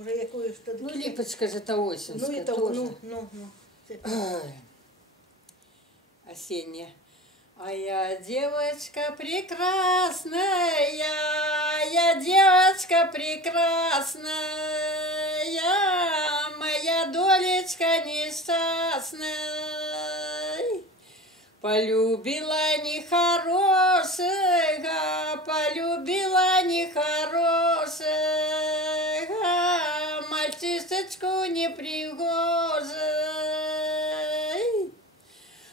може, якою ж тоді. Ну, липочка же это осенская Ну, это, тоже. ну. Ай, осенняя. А я девочка прекрасная, я девочка прекрасная, моя долечка несчастная. Полюбила нехорошего, полюбила нехорошего, мальчишечку непригожей.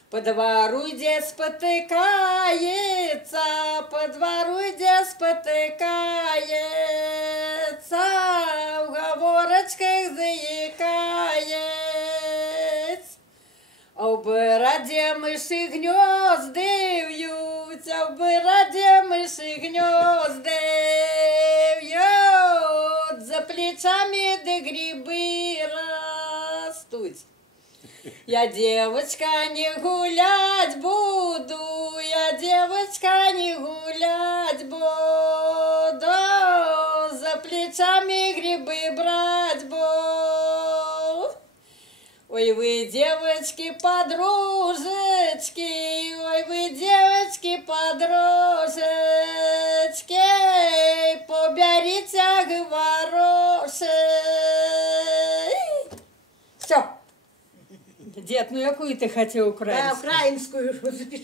По двору идет спотыкается, по двору идет спотыкается, в говорочках заикается. А в бороде мыши гнезды вьются, в бороде мыши гнезды вьют, за плечами да грибы растут. Я девочка не гулять буду, я девочка не гулять буду, за плечами грибы брать буду. Ой, вы, девочки-подружечки, ой, вы, девочки-подружечки, поберите говороши. Все. Дед, ну какую ты хотел украинскую? Да, українською ж запиши.